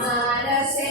മനസേ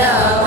know.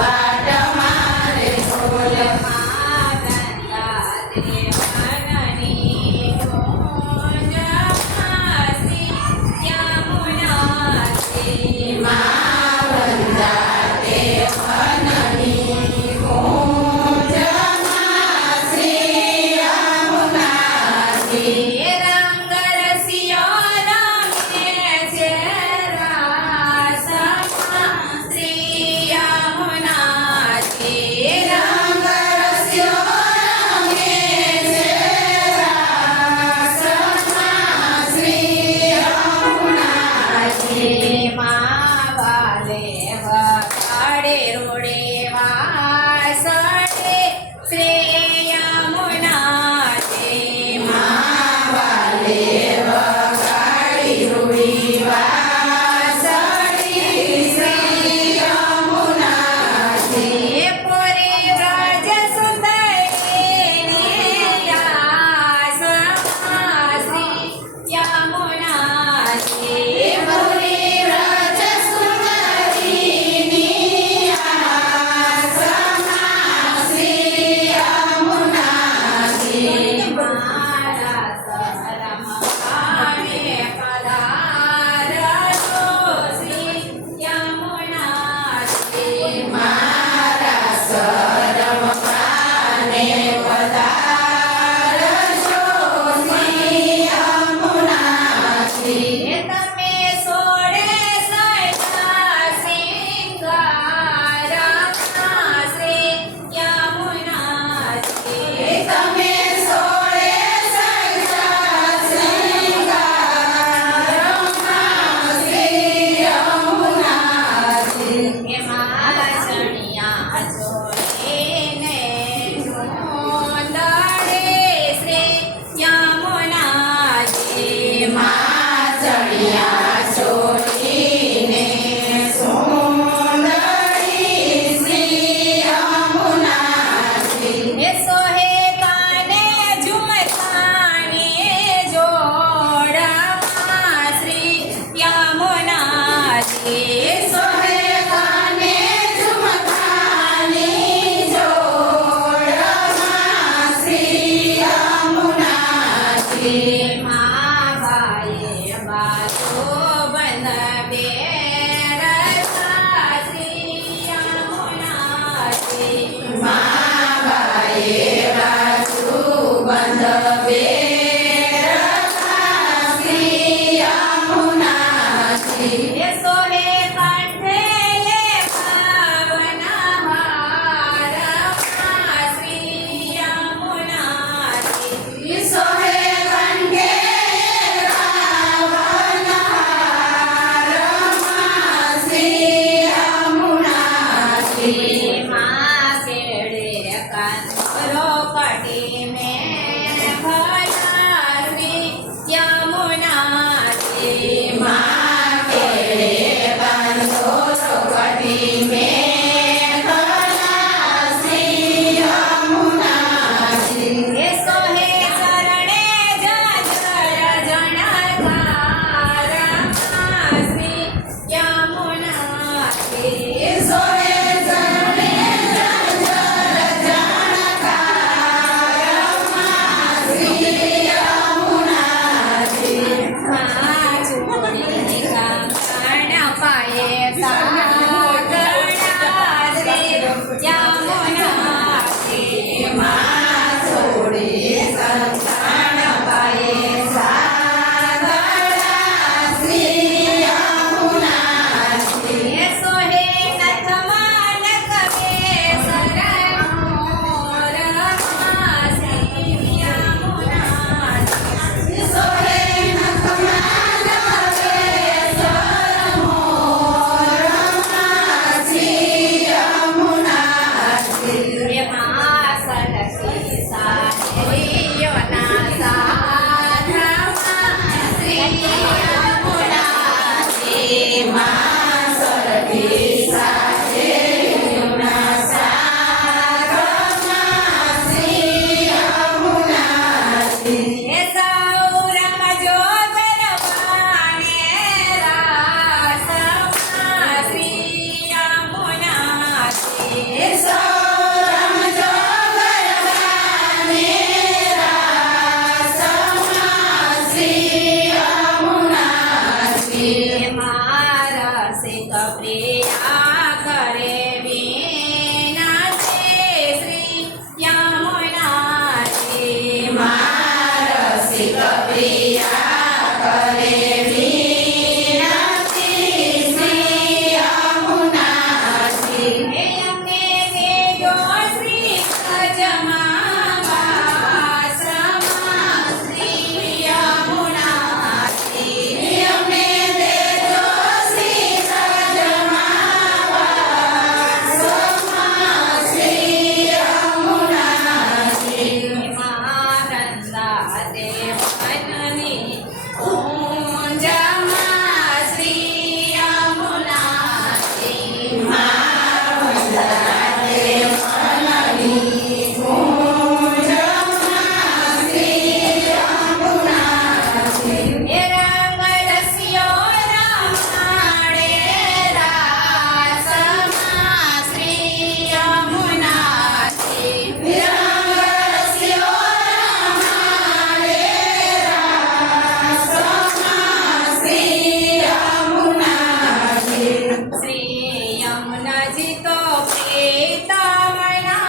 Maria.